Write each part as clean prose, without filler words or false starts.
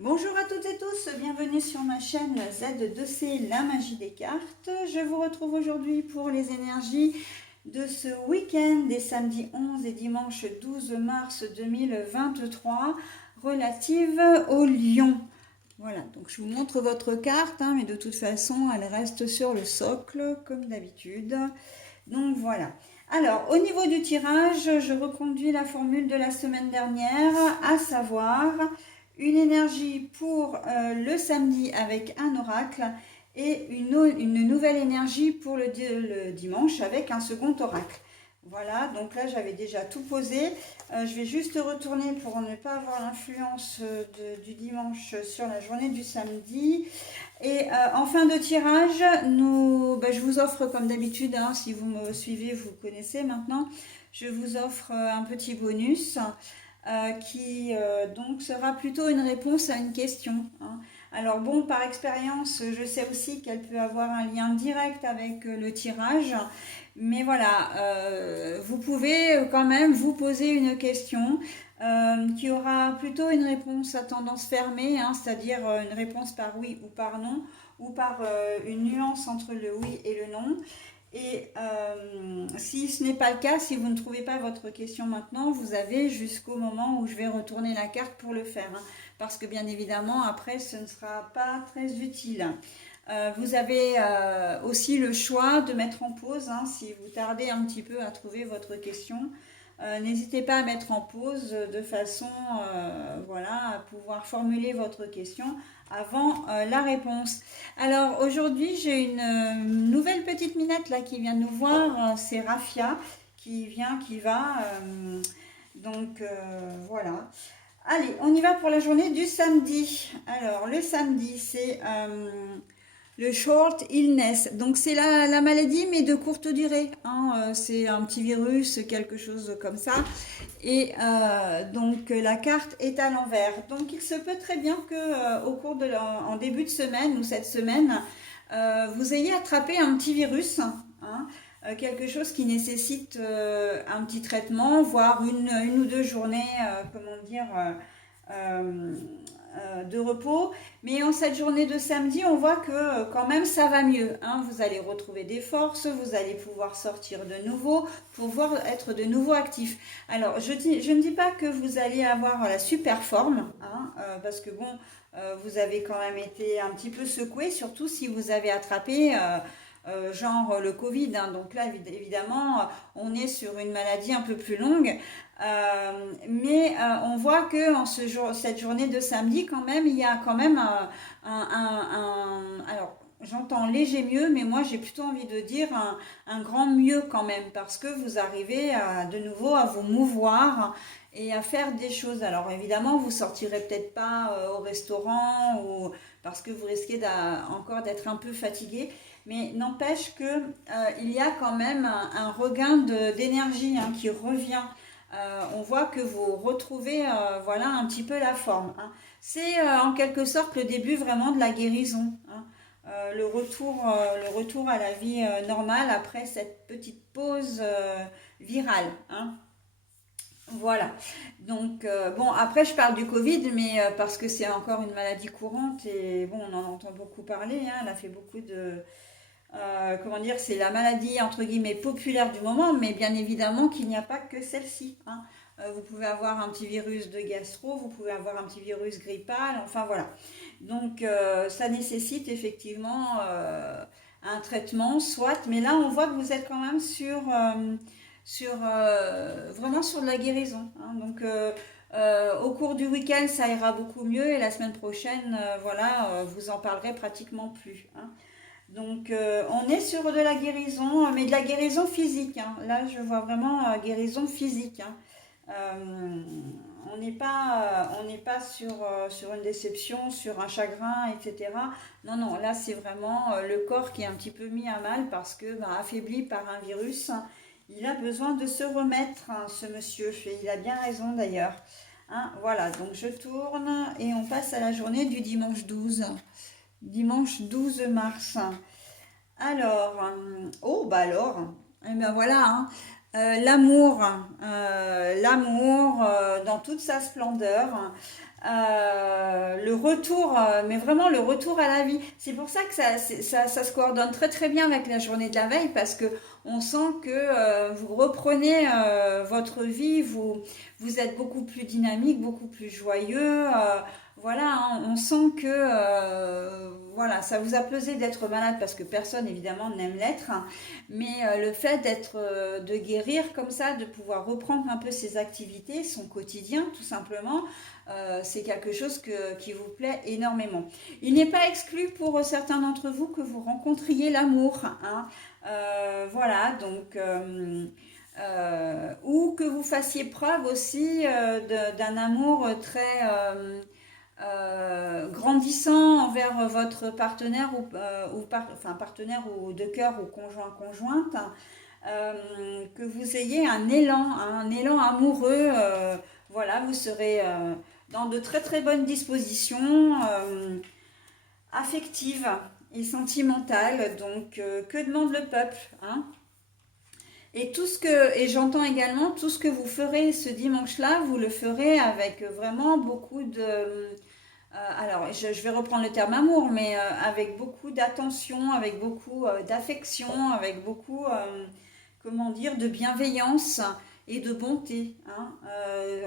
Bonjour à toutes et tous, bienvenue sur ma chaîne Z2C, la magie des cartes. Je vous retrouve aujourd'hui pour les énergies de ce week-end des samedis 11 et dimanche 12 mars 2023 relatives au Lion. Voilà, donc je vous montre votre carte, mais de toute façon elle reste sur le socle comme d'habitude. Donc voilà. Alors, au niveau du tirage, je reconduis la formule de la semaine dernière, à savoir une énergie pour le samedi avec un oracle et une nouvelle énergie pour le dimanche avec un second oracle. Voilà, donc là j'avais déjà tout posé. Je vais juste retourner pour ne pas avoir l'influence du dimanche sur la journée du samedi. Et en fin de tirage, je vous offre comme d'habitude, si vous me suivez, vous connaissez maintenant, je vous offre un petit bonus qui donc sera plutôt une réponse à une question. Alors bon, par expérience, je sais aussi qu'elle peut avoir un lien direct avec le tirage, mais voilà, vous pouvez quand même vous poser une question qui aura plutôt une réponse à tendance fermée, c'est-à-dire une réponse par oui ou par non, ou par une nuance entre le oui et le non. Et si ce n'est pas le cas, si vous ne trouvez pas votre question maintenant, vous avez jusqu'au moment où je vais retourner la carte pour le faire. Parce que bien évidemment, après, ce ne sera pas très utile. Vous avez aussi le choix de mettre en pause si vous tardez un petit peu à trouver votre question. N'hésitez pas à mettre en pause de façon voilà, à pouvoir formuler votre question avant la réponse. Alors aujourd'hui j'ai une nouvelle petite minette là qui vient nous voir, c'est Rafia qui va. Donc voilà. Allez, on y va pour la journée du samedi. Alors le samedi c'est le short illness, donc c'est la maladie mais de courte durée. C'est un petit virus, quelque chose comme ça. Et donc la carte est à l'envers. Donc il se peut très bien que au cours en début de semaine ou cette semaine, vous ayez attrapé un petit virus. Quelque chose qui nécessite un petit traitement, voire une ou deux journées, comment dire, euh, de repos. Mais en cette journée de samedi, on voit que quand même ça va mieux. Vous allez retrouver des forces, vous allez pouvoir sortir de nouveau, pouvoir être de nouveau actif. Alors, je ne dis pas que vous allez avoir la super forme, parce que bon, vous avez quand même été un petit peu secoué, surtout si vous avez attrapé genre le Covid. Donc là, évidemment, on est sur une maladie un peu plus longue. Mais on voit que cette journée de samedi, quand même, il y a quand même alors, j'entends léger mieux, mais moi j'ai plutôt envie de dire un grand mieux quand même, parce que vous arrivez de nouveau à vous mouvoir et à faire des choses. Alors évidemment, vous sortirez peut-être pas au restaurant ou parce que vous risquez encore d'être un peu fatigué, mais n'empêche que il y a quand même un regain d'énergie qui revient. On voit que vous retrouvez voilà un petit peu la forme. C'est en quelque sorte le début vraiment de la guérison. Le retour à la vie normale après cette petite pause virale. Voilà. Donc, bon, après, je parle du Covid, mais parce que c'est encore une maladie courante et bon, on en entend beaucoup parler. Elle a fait beaucoup de. Comment dire, c'est la maladie entre guillemets populaire du moment, mais bien évidemment qu'il n'y a pas que celle-ci. Vous pouvez avoir un petit virus de gastro, vous pouvez avoir un petit virus grippal, enfin voilà. Donc, ça nécessite effectivement un traitement, soit, mais là, on voit que vous êtes quand même vraiment sur de la guérison. Donc, au cours du week-end, ça ira beaucoup mieux et la semaine prochaine, voilà, vous en parlerez pratiquement plus. Donc, on est sur de la guérison, mais de la guérison physique. Là, je vois vraiment guérison physique. On n'est pas sur une déception, sur un chagrin, etc. Non, non, là, c'est vraiment le corps qui est un petit peu mis à mal parce que, affaibli par un virus, il a besoin de se remettre, ce monsieur. Et il a bien raison d'ailleurs. Voilà, donc je tourne et on passe à la journée du dimanche 12. Dimanche 12 mars. Alors, eh bien voilà, l'amour dans toute sa splendeur. le retour, mais vraiment le retour à la vie. C'est pour ça que ça se coordonne très très bien avec la journée de la veille parce que on sent que vous reprenez votre vie, vous êtes beaucoup plus dynamique, beaucoup plus joyeux. Voilà, hein, on sent que voilà, ça vous a pesé d'être malade parce que personne évidemment n'aime l'être, hein, mais le fait d'être, de guérir comme ça, de pouvoir reprendre un peu ses activités, son quotidien tout simplement, c'est quelque chose qui vous plaît énormément. Il n'est pas exclu pour certains d'entre vous que vous rencontriez l'amour, hein. Voilà, donc ou que vous fassiez preuve aussi d'un amour très grandissant envers votre partenaire enfin partenaire ou de cœur ou conjoint conjointe, que vous ayez un élan amoureux. Voilà, vous serez dans de très très bonnes dispositions affectives et sentimentales. Donc, que demande le peuple, hein? Et j'entends également tout ce que vous ferez ce dimanche-là, vous le ferez avec vraiment beaucoup de, alors je vais reprendre le terme amour, mais avec beaucoup d'attention, avec beaucoup d'affection, avec beaucoup, comment dire, de bienveillance et de bonté, hein.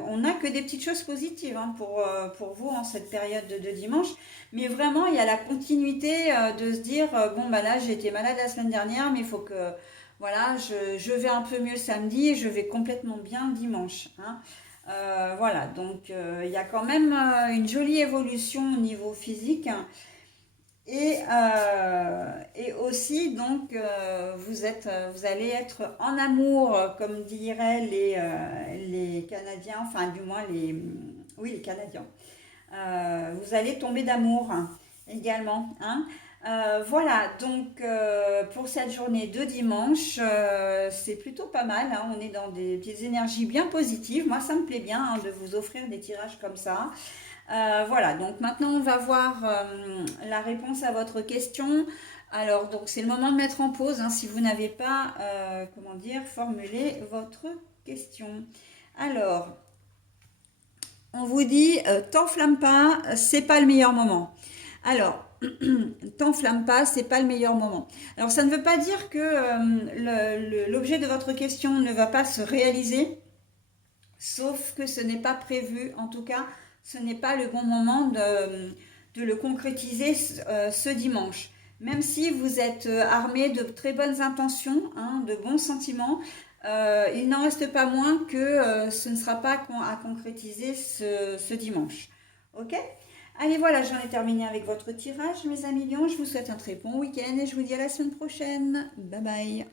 On n'a que des petites choses positives, hein, pour vous en cette période de dimanche, mais vraiment il y a la continuité de se dire, bon bah là j'ai été malade la semaine dernière, mais il faut que voilà, je vais un peu mieux samedi et je vais complètement bien dimanche, hein. Voilà, donc il y a quand même une jolie évolution au niveau physique, hein. Et aussi, donc, vous allez être en amour, comme diraient les Canadiens, enfin, du moins, oui, les Canadiens. Vous allez tomber d'amour, hein, également, hein. Voilà, donc pour cette journée de dimanche, c'est plutôt pas mal, hein. On est dans des énergies bien positives. Moi, ça me plaît bien, hein, de vous offrir des tirages comme ça. Voilà, donc maintenant on va voir la réponse à votre question. Alors, donc c'est le moment de mettre en pause, hein, si vous n'avez pas, comment dire, formulé votre question. Alors, on vous dit, t'enflamme pas, c'est pas le meilleur moment. Alors, t'enflamme pas, c'est pas le meilleur moment. Alors, ça ne veut pas dire que l'objet de votre question ne va pas se réaliser, sauf que ce n'est pas prévu. En tout cas, ce n'est pas le bon moment de le concrétiser ce dimanche. Même si vous êtes armé de très bonnes intentions, hein, de bons sentiments, il n'en reste pas moins que ce ne sera pas à concrétiser ce dimanche. Ok? Allez, voilà, j'en ai terminé avec votre tirage, mes amis lions. Je vous souhaite un très bon week-end et je vous dis à la semaine prochaine. Bye bye.